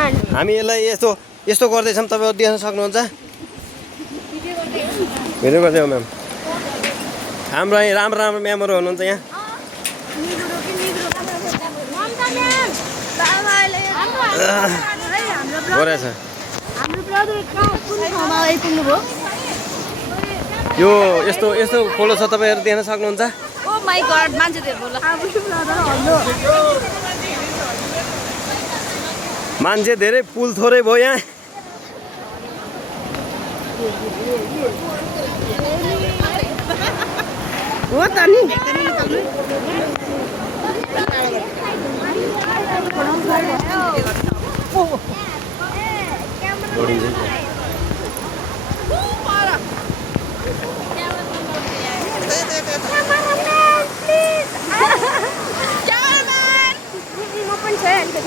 हामी यसलाई यस्तो यस्तो गर्दैछौँ, तपाईँहरू देख्न सक्नुहुन्छ। भिडियो गर्दै हो म्याम। हाम्रो यहाँ राम्रो राम्रो म्यामहरू हुनुहुन्छ यहाँ। गरेछ यो यस्तो यस्तो खोलो छ, तपाईँहरू देख्न सक्नुहुन्छ। मान्छे धेरै पुल थोरै भयो यहाँ। हो त नि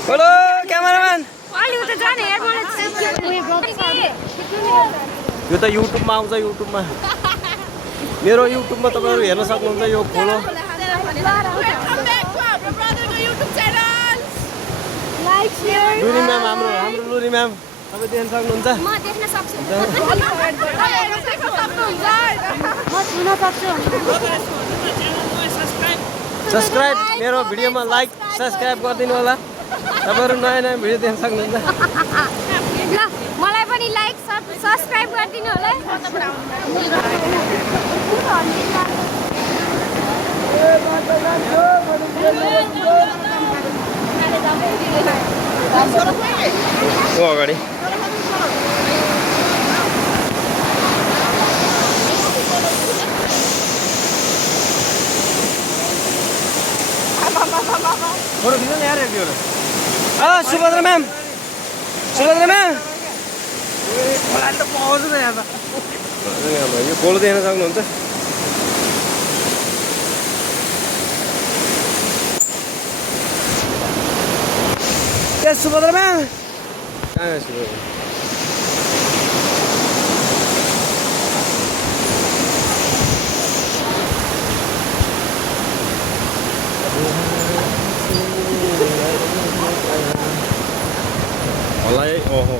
हेलो क्यामेराम्यान। यो त युट्युबमा आउँछ। युट्युबमा मेरो युट्युबमा तपाईँहरू हेर्न सक्नुहुन्छ यो खोलो। लुरी म्याम हाम्रो लुरी म्याम तपाईँ देख्न सक्नुहुन्छ। सब्सक्राइब मेरो भिडियोमा लाइक सब्सक्राइब गरिदिनु होला। तपाईँहरू नयाँ नयाँ भिडियो देख्न सक्नुहुन्छ। मलाई पनि लाइक सब्सक्राइब गरिदिनु होला। ओ अगाडि फोटो खिच्नु नि यार एक दुईवटा। सुभद्रा म्याम, सुभद्रा म्याम खोला त पाउँछ त यहाँ त। यो खोलो देख्न सक्नुहुन्छ। सुभद्रा म्याम कहाँ सुभद्रा? होला है। ओहो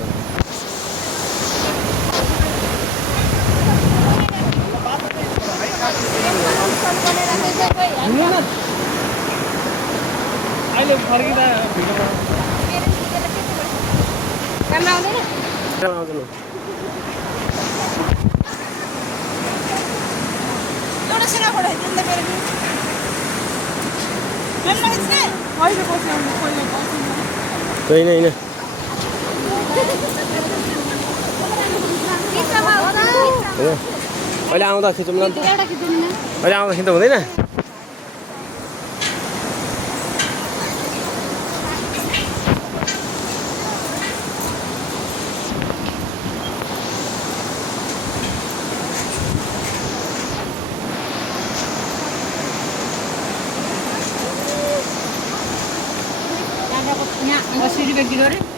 अहिले फर्किँदा होइन होइन अहिले आउँदा खिचौँ न। अहिले आउँदा खिच्दा हुँदैन। यहाँ 80 रुपियाँ किलो रे।